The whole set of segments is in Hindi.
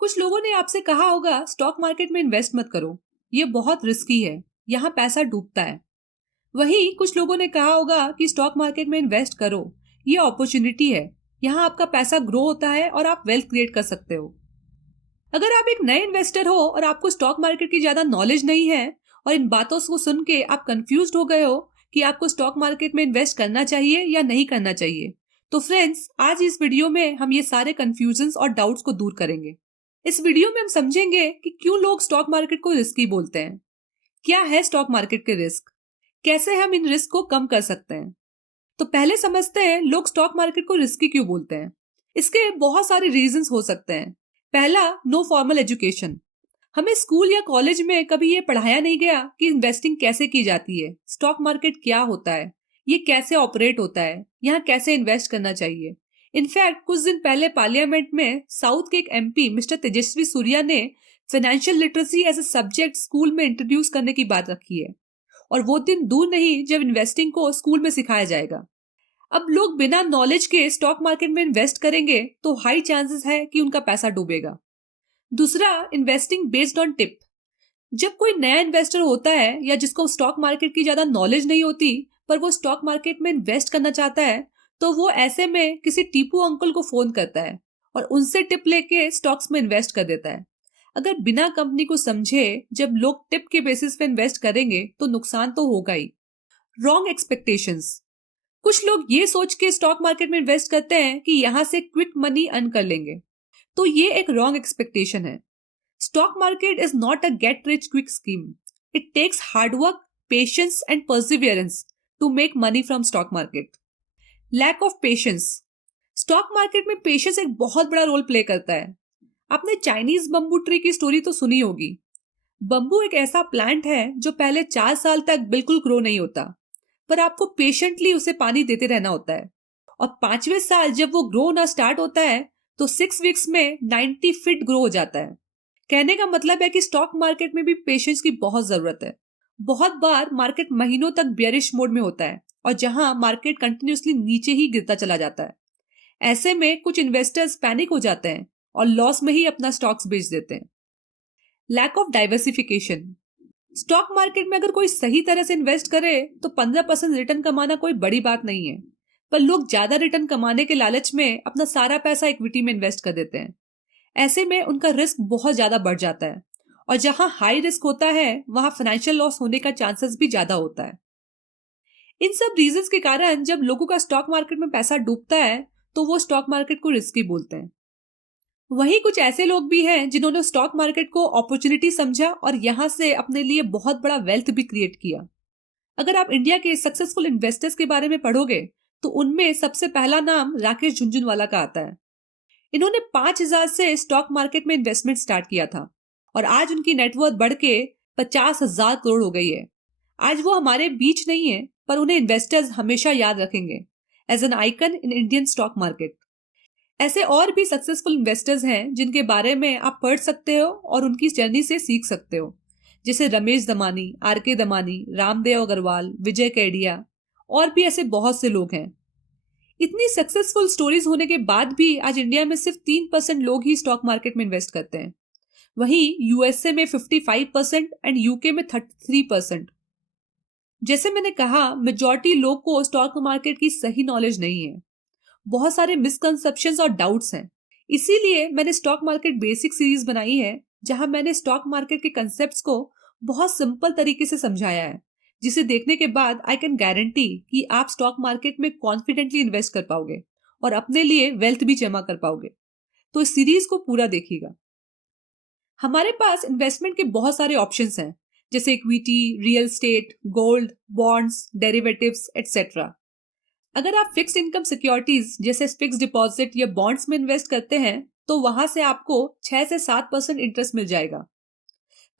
कुछ लोगों ने आपसे कहा होगा स्टॉक मार्केट में इन्वेस्ट मत करो, ये बहुत रिस्की है, यहाँ पैसा डूबता है। वहीं कुछ लोगों ने कहा होगा कि स्टॉक मार्केट में इन्वेस्ट करो, ये अपॉर्चुनिटी है, यहाँ आपका पैसा ग्रो होता है और आप वेल्थ क्रिएट कर सकते हो। अगर आप एक नए इन्वेस्टर हो और आपको स्टॉक मार्केट की ज्यादा नॉलेज नहीं है और इन बातों को सुन के आप कंफ्यूज हो गए हो कि आपको स्टॉक मार्केट में इन्वेस्ट करना चाहिए या नहीं करना चाहिए, तो फ्रेंड्स आज इस वीडियो में हम ये सारे कंफ्यूजन्स और डाउट्स को दूर करेंगे। इस वीडियो में हम समझेंगे कि क्यों लोग स्टॉक मार्केट को रिस्की बोलते हैं, क्या है स्टॉक मार्केट के रिस्क, कैसे हम इन रिस्क को कम कर सकते हैं। तो पहले समझते हैं लोग स्टॉक मार्केट को रिस्की क्यों बोलते हैं। इसके बहुत सारे रीजंस हो सकते हैं। पहला, नो फॉर्मल एजुकेशन। हमें स्कूल या कॉलेज में कभी ये पढ़ाया नहीं गया कि इन्वेस्टिंग कैसे की जाती है, स्टॉक मार्केट क्या होता है, ये कैसे ऑपरेट होता है, यहाँ कैसे इन्वेस्ट करना चाहिए। इनफैक्ट कुछ दिन पहले पार्लियामेंट में साउथ के एक एमपी मिस्टर तेजस्वी सूर्या ने financial literacy as a subject school में इंट्रोड्यूस करने की बात रखी है। और वो दिन दूर नहीं जब इन्वेस्टिंग को स्कूल में सिखाया जाएगा। अब लोग बिना नॉलेज के स्टॉक मार्केट में इन्वेस्ट करेंगे तो हाई चांसेस है कि उनका पैसा डूबेगा। दूसरा, इन्वेस्टिंग बेस्ड ऑन टिप। जब कोई नया इन्वेस्टर होता है या जिसको स्टॉक मार्केट की ज्यादा नॉलेज नहीं होती पर वो स्टॉक मार्केट में इन्वेस्ट करना चाहता है, तो वो ऐसे में किसी टीपू अंकल को फोन करता है और उनसे टिप लेके स्टॉक्स में इन्वेस्ट कर देता है। अगर बिना कंपनी को समझे जब लोग टिप के बेसिस पे इन्वेस्ट करेंगे तो नुकसान तो होगा ही। Wrong expectations. कुछ लोग ये सोच के स्टॉक मार्केट में इन्वेस्ट करते हैं कि यहाँ से क्विक मनी अर्न कर लेंगे, तो ये एक रॉन्ग एक्सपेक्टेशन है। Stock market is not a get rich quick scheme. It takes hard work, patience and perseverance to make money from stock market. Lack of patience. Stock market में पेशेंस एक बहुत बड़ा रोल प्ले करता है। आपने चाइनीज बम्बू ट्री की स्टोरी तो सुनी होगी। बम्बू एक ऐसा प्लांट है जो पहले 4 साल तक बिल्कुल ग्रो नहीं होता, पर आपको पेशेंटली उसे पानी देते रहना होता है। और 5वें साल जब वो ग्रो होना स्टार्ट होता है तो 6 वीक्स में 90 फीट ग्रो हो जाता है। कहने का मतलब है कि स्टॉक मार्केट में भी पेशेंस की बहुत जरूरत है। बहुत बार मार्केट महीनों तक बेयरिश मोड में होता है और जहां मार्केट कंटिन्यूसली नीचे ही गिरता चला जाता है। ऐसे में कुछ इन्वेस्टर्स पैनिक हो जाते हैं और लॉस में ही अपना स्टॉक्स बेच देते हैं। Lack of diversification. Stock market में अगर कोई सही तरह से इन्वेस्ट करे तो 15% रिटर्न कमाना कोई बड़ी बात नहीं है, पर लोग ज्यादा रिटर्न कमाने के लालच में अपना सारा पैसा इक्विटी में इन्वेस्ट कर देते हैं। ऐसे में उनका रिस्क बहुत ज्यादा बढ़ जाता है और जहां हाई रिस्क होता है वहां फाइनेंशियल लॉस होने का चांसेस भी ज्यादा होता है। इन सब रीजंस के कारण जब लोगों का स्टॉक मार्केट में पैसा डूबता है तो वो स्टॉक मार्केट को रिस्की बोलते हैं। वहीं कुछ ऐसे लोग भी हैं जिन्होंने स्टॉक मार्केट को अपॉर्चुनिटी समझा और यहां से अपने लिए बहुत बड़ा वेल्थ भी क्रिएट किया। अगर आप इंडिया के सक्सेसफुल इन्वेस्टर्स के बारे में पढ़ोगे तो उनमें सबसे पहला नाम राकेश झुनझुनवाला का आता है। इन्होंने 5,000 से स्टॉक मार्केट में इन्वेस्टमेंट स्टार्ट किया था और आज उनकी नेटवर्थ बढ़ के 50,000 करोड़ हो गई है। आज वो हमारे बीच नहीं है, पर उन्हें इन्वेस्टर्स हमेशा याद रखेंगे as an icon in Indian stock market. ऐसे और भी सक्सेसफुल इन्वेस्टर्स हैं जिनके बारे में आप पढ़ सकते हो और उनकी जर्नी से सीख सकते हो, जैसे रमेश दमानी, आर.के. दमानी, रामदेव अग्रवाल, विजय केडिया और भी ऐसे बहुत से लोग हैं। इतनी सक्सेसफुल स्टोरीज होने के बाद भी आज इंडिया में सिर्फ 3% लोग ही स्टॉक मार्केट में इन्वेस्ट करते हैं। वहीं यूएसए में 55% एंड यूके में 33%। जैसे मैंने कहा, मेजॉरिटी लोग को स्टॉक मार्केट की सही नॉलेज नहीं है। बहुत सारे मिसकंसेप्शंस और डाउट्स हैं। इसीलिए मैंने स्टॉक मार्केट बेसिक सीरीज बनाई है जहां मैंने स्टॉक मार्केट के कंसेप्ट्स को बहुत सिंपल तरीके से समझाया है, जिसे देखने के बाद आई कैन गारंटी कि आप स्टॉक मार्केट में कॉन्फिडेंटली इन्वेस्ट कर पाओगे और अपने लिए वेल्थ भी जमा कर पाओगे। तो इस सीरीज को पूरा देखिएगा। हमारे पास इन्वेस्टमेंट के बहुत सारे ऑप्शंस हैं, जैसे equity, real estate, gold, bonds, derivatives etcetera. अगर आप फिक्स्ड इनकम सिक्योरिटीज जैसे फिक्स्ड डिपॉजिट या बॉन्ड्स में इन्वेस्ट करते हैं तो वहां से आपको 6 से 7% इंटरेस्ट मिल जाएगा।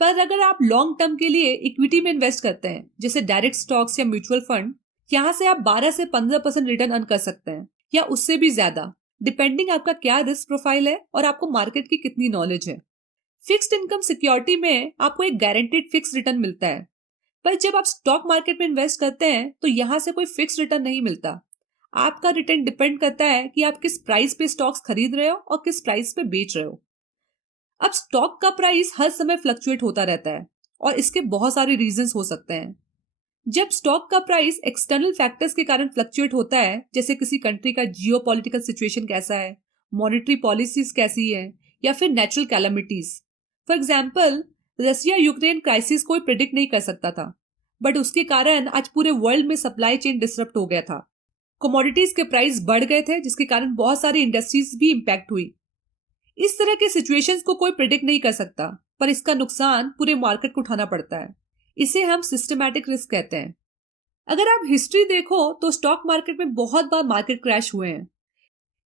पर अगर आप लॉन्ग टर्म के लिए इक्विटी में इन्वेस्ट करते हैं जैसे डायरेक्ट स्टॉक्स या म्यूचुअल फंड, यहाँ से आप 12 से 15% रिटर्न अर्न कर सकते हैं या उससे भी ज्यादा, डिपेंडिंग आपका क्या रिस्क प्रोफाइल है और आपको मार्केट की कितनी नॉलेज है। फिक्स्ड इनकम सिक्योरिटी में आपको एक गारंटेड फिक्स रिटर्न मिलता है, पर जब आप स्टॉक मार्केट में इन्वेस्ट करते हैं तो यहाँ से कोई फिक्स रिटर्न नहीं मिलता। आपका रिटर्न डिपेंड करता है कि आप किस प्राइस पे स्टॉक्स खरीद रहे हो और किस प्राइस पे बेच रहे हो। अब स्टॉक का प्राइस हर समय फ्लक्चुएट होता रहता है और इसके बहुत सारे रीजंस हो सकते हैं। जब स्टॉक का प्राइस एक्सटर्नल फैक्टर्स के कारण फ्लक्चुएट होता है, जैसे किसी कंट्री का जियोपॉलिटिकल सिचुएशन कैसा है, मॉनेटरी पॉलिसीज कैसी है, या फिर natural calamities. For example, Russia Ukraine crisis कोई प्रिडिक्ट नहीं कर सकता था, बट उसके कारण आज पूरे वर्ल्ड में सप्लाई चेन डिसरप्ट हो गया था। कमोडिटीज के प्राइस बढ़ गए थे, जिसके कारण बहुत सारी इंडस्ट्रीज भी इंपैक्ट हुई। इस तरह के सिचुएशंस को कोई प्रिडिक्ट नहीं कर सकता, पर इसका नुकसान पूरे मार्केट को उठाना पड़ता है। इसे हम सिस्टमैटिक रिस्क कहते हैं। अगर आप हिस्ट्री देखो तो स्टॉक मार्केट में बहुत बार मार्केट क्रैश हुए हैं।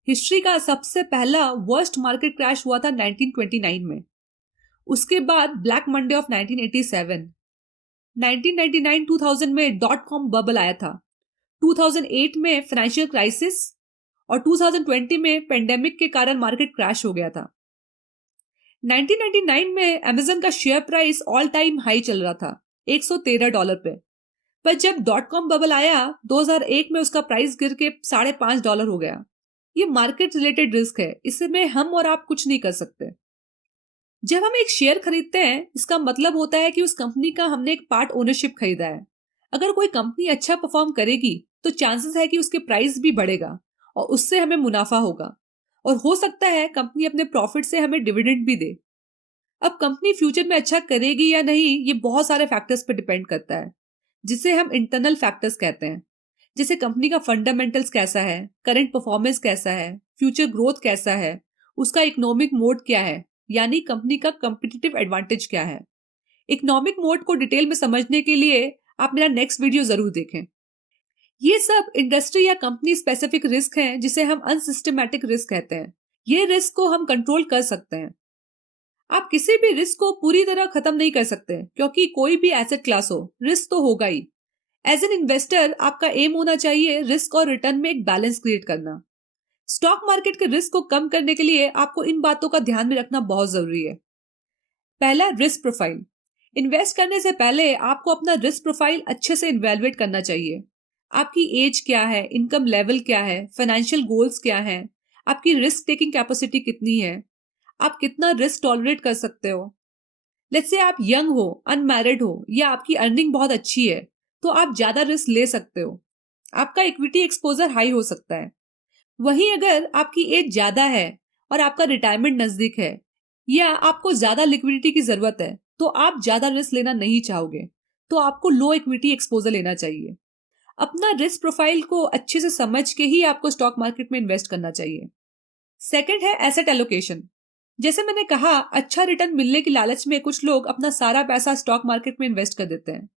हिस्ट्री का सबसे पहला वर्स्ट मार्केट क्रैश हुआ था 1929 में। उसके बाद ब्लैक मंडे ऑफ 1987, 1999-2000 में डॉट कॉम बबल आया था, 2008 में फाइनेंशियल क्राइसिस और 2020 में पेंडेमिक के कारण मार्केट क्रैश हो गया था। 1999 में अमेजन का share price all time high चल रहा था, $113 पे। पर जब डॉट कॉम बबल आया 2001 में, उसका प्राइस गिर के $5.5 हो गया। ये मार्केट रिलेटेड रिस्क है, इसमें हम और आप कुछ नहीं कर सकते। जब हम एक शेयर खरीदते हैं, इसका मतलब होता है कि उस कंपनी का हमने एक पार्ट ओनरशिप खरीदा है। अगर कोई कंपनी अच्छा परफॉर्म करेगी तो चांसेस है कि उसके प्राइस भी बढ़ेगा और उससे हमें मुनाफा होगा, और हो सकता है कंपनी अपने प्रॉफिट से हमें डिविडेंड भी दे। अब कंपनी फ्यूचर में अच्छा करेगी या नहीं, ये बहुत सारे फैक्टर्स पर डिपेंड करता है, जिसे हम इंटरनल फैक्टर्स कहते हैं। जैसे कंपनी का फंडामेंटल्स कैसा है, करंट परफॉर्मेंस कैसा है, फ्यूचर ग्रोथ कैसा है, उसका इकोनॉमिक मोड क्या है, यानी कंपनी का कॉम्पिटिटिव एडवांटेज क्या है। इकोनॉमिक मोड को डिटेल में समझने के लिए आप मेरा नेक्स्ट वीडियो जरूर देखें। ये सब इंडस्ट्री या कंपनी स्पेसिफिक रिस्क हैं, जिसे हम अनसिस्टमैटिक रिस्क कहते हैं। ये रिस्क को हम कंट्रोल कर सकते हैं। आप किसी भी रिस्क को पूरी तरह खत्म नहीं कर सकते, क्योंकि कोई भी एसेट क्लास हो, रिस्क तो होगा ही। एज एन इन्वेस्टर आपका एम होना चाहिए रिस्क और रिटर्न में एक बैलेंस क्रिएट करना। स्टॉक मार्केट के रिस्क को कम करने के लिए आपको इन बातों का ध्यान में रखना बहुत जरूरी है। पहला, रिस्क प्रोफाइल। इन्वेस्ट करने से पहले आपको अपना रिस्क प्रोफाइल अच्छे से इवैल्यूएट करना चाहिए। आपकी एज क्या है, इनकम लेवल क्या है, फाइनेंशियल गोल्स क्या है, आपकी रिस्क टेकिंग कैपेसिटी कितनी है, आप कितना रिस्क टॉलरेट कर सकते हो। लेट्स से आप यंग हो, अनमैरिड हो, या आपकी अर्निंग बहुत अच्छी है, तो आप ज्यादा रिस्क ले सकते हो। आपका इक्विटी एक्सपोजर हाई हो सकता है। वहीं अगर आपकी एज ज्यादा है और आपका रिटायरमेंट नजदीक है, या आपको ज्यादा लिक्विडिटी की जरूरत है, तो आप ज्यादा रिस्क लेना नहीं चाहोगे, तो आपको लो इक्विटी एक्सपोजर लेना चाहिए। अपना रिस्क प्रोफाइल को अच्छे से समझ के ही आपको स्टॉक मार्केट में इन्वेस्ट करना चाहिए। सेकंड है एसेट एलोकेशन। जैसे मैंने कहा, अच्छा रिटर्न मिलने की लालच में कुछ लोग अपना सारा पैसा स्टॉक मार्केट में इन्वेस्ट कर देते हैं।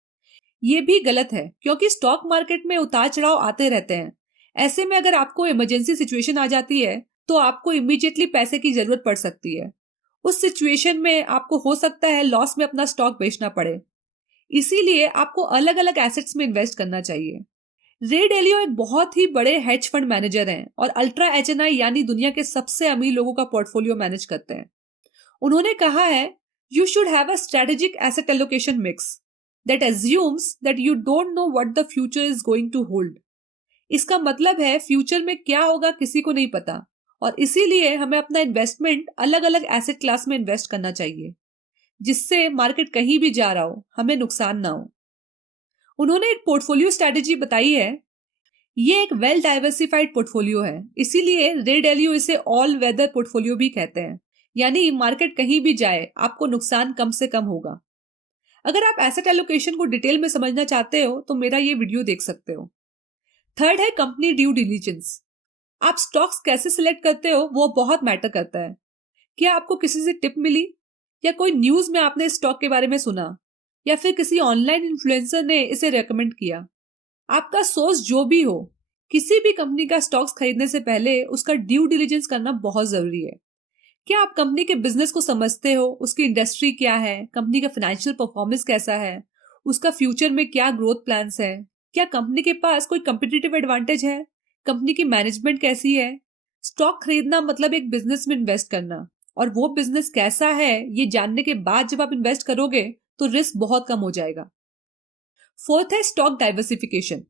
ये भी गलत है, क्योंकि स्टॉक मार्केट में उतार चढ़ाव आते रहते हैं। ऐसे में अगर आपको इमरजेंसी सिचुएशन आ जाती है, तो आपको इमीडिएटली पैसे की जरूरत पड़ सकती है। उस सिचुएशन में आपको हो सकता है लॉस में अपना स्टॉक बेचना पड़े। इसीलिए आपको अलग अलग एसेट्स में इन्वेस्ट करना चाहिए। रे डेलियो एक बहुत ही बड़े हेज फंड मैनेजर हैं और अल्ट्रा एचएनआई यानी दुनिया के सबसे अमीर लोगों का पोर्टफोलियो मैनेज करते हैं। उन्होंने कहा है, you should have a strategic asset allocation mix that assumes that you don't know what the future is going to hold। इसका मतलब है फ्यूचर में क्या होगा किसी को नहीं पता, और इसीलिए हमें अपना इन्वेस्टमेंट अलग अलग एसेट क्लास में इन्वेस्ट करना चाहिए, जिससे मार्केट कहीं भी जा रहा हो हमें नुकसान ना हो। उन्होंने एक पोर्टफोलियो स्ट्रेटेजी बताई है। ये एक वेल डाइवर्सिफाइड पोर्टफोलियो है, इसीलिए रे डेलियो इसे ऑल वेदर पोर्टफोलियो भी कहते हैं, यानी मार्केट कहीं भी जाए आपको नुकसान कम से कम होगा। अगर आप एसेट एलोकेशन को डिटेल में समझना चाहते हो तो मेरा ये वीडियो देख सकते हो। थर्ड है कंपनी ड्यू डिलीजेंस। आप स्टॉक्स कैसे सिलेक्ट करते हो वो बहुत मैटर करता है। क्या आपको किसी से टिप मिली, या कोई न्यूज में आपने स्टॉक के बारे में सुना, या फिर किसी ऑनलाइन इन्फ्लुएंसर ने इसे रेकमेंड किया। आपका सोर्स जो भी हो, किसी भी कंपनी का स्टॉक्स खरीदने से पहले उसका ड्यू डिलीजेंस करना बहुत जरूरी है। क्या आप कंपनी के बिजनेस को समझते हो, उसकी इंडस्ट्री क्या है, कंपनी का फाइनेंशियल परफॉर्मेंस कैसा है, उसका फ्यूचर में क्या ग्रोथ प्लान्स है, क्या कंपनी के पास कोई कम्पिटिटिव एडवांटेज है, कंपनी की मैनेजमेंट कैसी है। स्टॉक खरीदना मतलब एक बिजनेस में इन्वेस्ट करना, और वो बिजनेस कैसा है ये जानने के बाद जब आप इन्वेस्ट करोगे तो रिस्क बहुत कम हो जाएगा। फोर्थ है स्टॉक डाइवर्सिफिकेशन।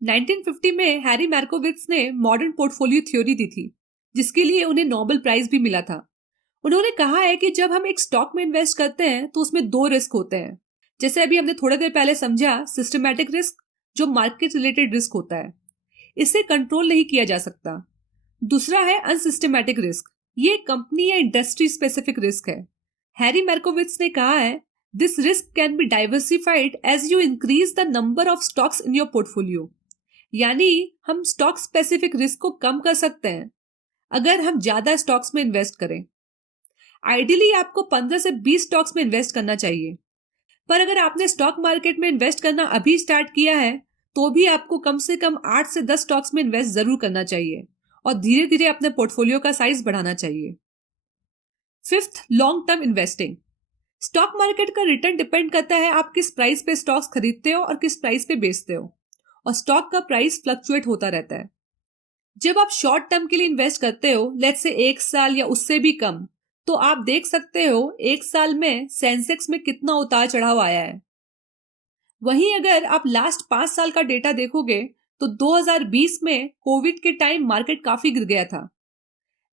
1950 में हैरी मार्कोविट्ज ने मॉडर्न पोर्टफोलियो थ्योरी दी थी, जिसके लिए उन्हें नोबेल प्राइज भी मिला था। उन्होंने कहा है कि जब हम एक स्टॉक में इन्वेस्ट करते हैं तो उसमें 2 रिस्क होते हैं। जैसे अभी हमने थोड़ी देर पहले समझा, सिस्टमैटिक रिस्क जो मार्केट रिलेटेड रिस्क होता है, इसे कंट्रोल नहीं किया जा सकता। दूसरा है अनसिस्टमैटिक रिस्क, ये कंपनी या इंडस्ट्री स्पेसिफिक रिस्क है। हैरी मार्कोविट्ज ने कहा है, this risk can be diversified as you increase the number of stocks in your portfolio. यानी हम स्टॉक स्पेसिफिक रिस्क को कम कर सकते हैं अगर हम ज्यादा स्टॉक्स में इन्वेस्ट करें। आइडियली आपको 15 से 20 स्टॉक्स में इन्वेस्ट करना चाहिए, पर अगर आपने स्टॉक मार्केट में इन्वेस्ट करना अभी स्टार्ट किया है तो भी आपको कम से कम 8 से 10 स्टॉक्स में इन्वेस्ट जरूर करना चाहिए और धीरे धीरे अपने पोर्टफोलियो का साइज बढ़ाना चाहिए। Fifth, long term investing. Stock market का रिटर्न डिपेंड करता है आप किस प्राइस पे स्टॉक्स खरीदते हो और किस प्राइस पे बेचते हो, और स्टॉक का प्राइस फ्लक्चुएट होता रहता है। जब आप शॉर्ट टर्म के लिए इन्वेस्ट करते हो, लेट्स से 1 साल या उससे भी कम, तो आप देख सकते हो 1 साल में सेंसेक्स में कितना उतार चढ़ाव आया है। वहीं अगर आप लास्ट 5 साल का डेटा देखोगे तो 2020 में कोविड के टाइम मार्केट काफी गिर गया था।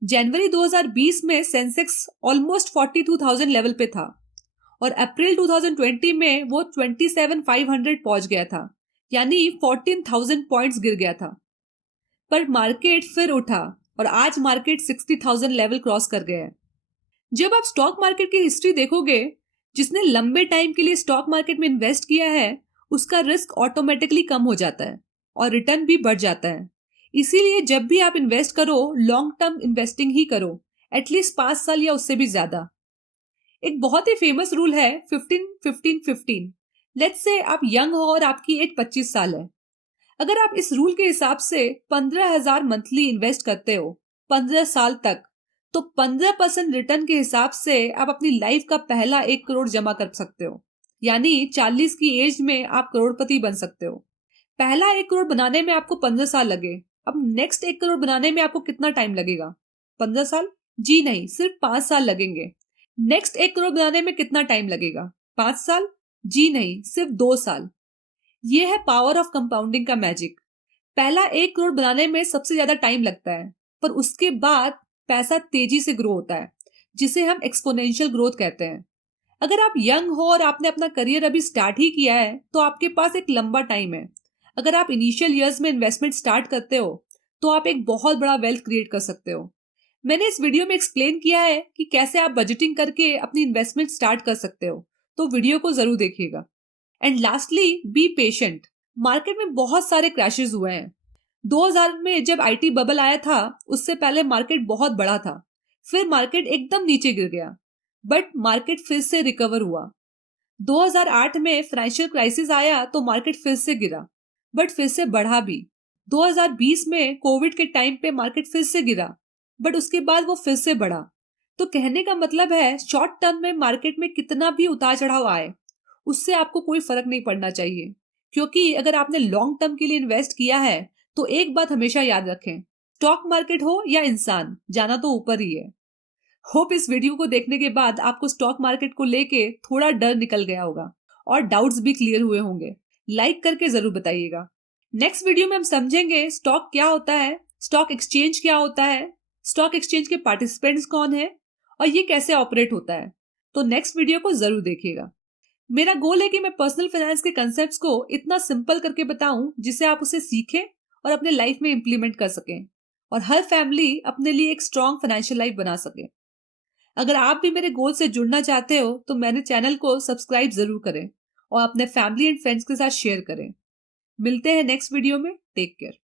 जनवरी 2020 में सेंसेक्स ऑलमोस्ट 42,000 लेवल पे था और अप्रैल 2020 में वो 27,500 पहुंच गया था, यानी 14,000 पॉइंट्स गिर गया था। पर मार्केट फिर उठा और आज मार्केट 60,000 लेवल क्रॉस कर गया है। जब आप स्टॉक मार्केट की हिस्ट्री देखोगे, जिसने लंबे टाइम के लिए स्टॉक मार्केट में इन्वेस्ट किया है उसका रिस्क ऑटोमेटिकली कम हो जाता है और रिटर्न भी बढ़ जाता है। इसीलिए जब भी आप इन्वेस्ट करो, लॉन्ग टर्म इन्वेस्टिंग ही करो, एटलीस्ट 5 साल या उससे भी ज्यादा। एक बहुत ही फेमस रूल है 15-15-15। लेट्स से आप यंग हो और आपकी एज 25 साल है। अगर आप इस रूल के हिसाब से 15,000 मंथली इन्वेस्ट करते हो 15 साल तक, तो 15% रिटर्न के हिसाब से आप अपनी लाइफ का पहला 1 करोड़ जमा कर सकते हो, यानी 40 की एज में आप करोड़पति बन सकते हो। पहला 1 करोड़ बनाने में आपको 15 साल लगे, अब नेक्स्ट 1 करोड़ बनाने में आपको कितना टाइम लगेगा? 15 साल? जी नहीं, सिर्फ 5 साल लगेंगे। नेक्स्ट 1 करोड़ बनाने में कितना टाइम लगेगा? 5 साल? जी नहीं, सिर्फ 2 साल। ये है पावर ऑफ कंपाउंडिंग का मैजिक। पहला 1 करोड़ बनाने में सबसे ज्यादा टाइम लगता है, पर उसके बाद पैसा तेजी से ग्रो होता है, जिसे हम एक्सपोनेंशियल ग्रोथ कहते हैं। अगर आप यंग हो और आपने अपना करियर अभी स्टार्ट ही किया है तो आपके पास एक लंबा टाइम है। अगर आप इनिशियल ईयर्स में इन्वेस्टमेंट स्टार्ट करते हो तो आप एक बहुत बड़ा वेल्थ क्रिएट कर सकते हो। मैंने इस वीडियो में एक्सप्लेन किया है कि कैसे आप बजटिंग करके अपनी इन्वेस्टमेंट स्टार्ट कर सकते हो, तो वीडियो को जरूर देखिएगा। And lastly, be patient. Market में बहुत सारे क्रैशेस हुए हैं। 2000 में जब आईटी बबल आया था, उससे पहले मार्केट बहुत बड़ा था, फिर मार्केट एकदम नीचे गिर गया, बट मार्केट फिर से रिकवर हुआ। 2008 में फाइनेंशियल क्राइसिस आया तो मार्केट फिर से गिरा, बट फिर से बढ़ा भी। 2020 में कोविड के टाइम पे मार्केट फिर से गिरा, बट उसके बाद वो फिर से बढ़ा। तो कहने का मतलब है, शॉर्ट टर्म में मार्केट में कितना भी उतार चढ़ाव आए, उससे आपको कोई फर्क नहीं पड़ना चाहिए, क्योंकि अगर आपने लॉन्ग टर्म के लिए इन्वेस्ट किया है तो एक बात हमेशा याद रखें, स्टॉक मार्केट हो या इंसान, जाना तो ऊपर ही है। होप इस वीडियो को देखने के बाद आपको स्टॉक मार्केट को लेके थोड़ा डर निकल गया होगा और डाउट्स भी क्लियर हुए होंगे। लाइक करके जरूर बताइएगा। नेक्स्ट वीडियो में हम समझेंगे स्टॉक क्या होता है, स्टॉक एक्सचेंज क्या होता है, स्टॉक एक्सचेंज के पार्टिसिपेंट्स कौन है और ये कैसे ऑपरेट होता है। तो नेक्स्ट वीडियो को जरूर देखिएगा। मेरा गोल है कि मैं पर्सनल फाइनेंस के कंसेप्ट्स को इतना सिंपल करके बताऊं जिससे आप उसे सीखें और अपने लाइफ में इंप्लीमेंट कर सकें और हर फैमिली अपने लिए एक स्ट्रॉन्ग फाइनेंशियल लाइफ बना सके। अगर आप भी मेरे गोल से जुड़ना चाहते हो तो मेरे चैनल को सब्सक्राइब जरूर करें और अपने फैमिली एंड फ्रेंड्स के साथ शेयर करें। मिलते हैं नेक्स्ट वीडियो में। Take care.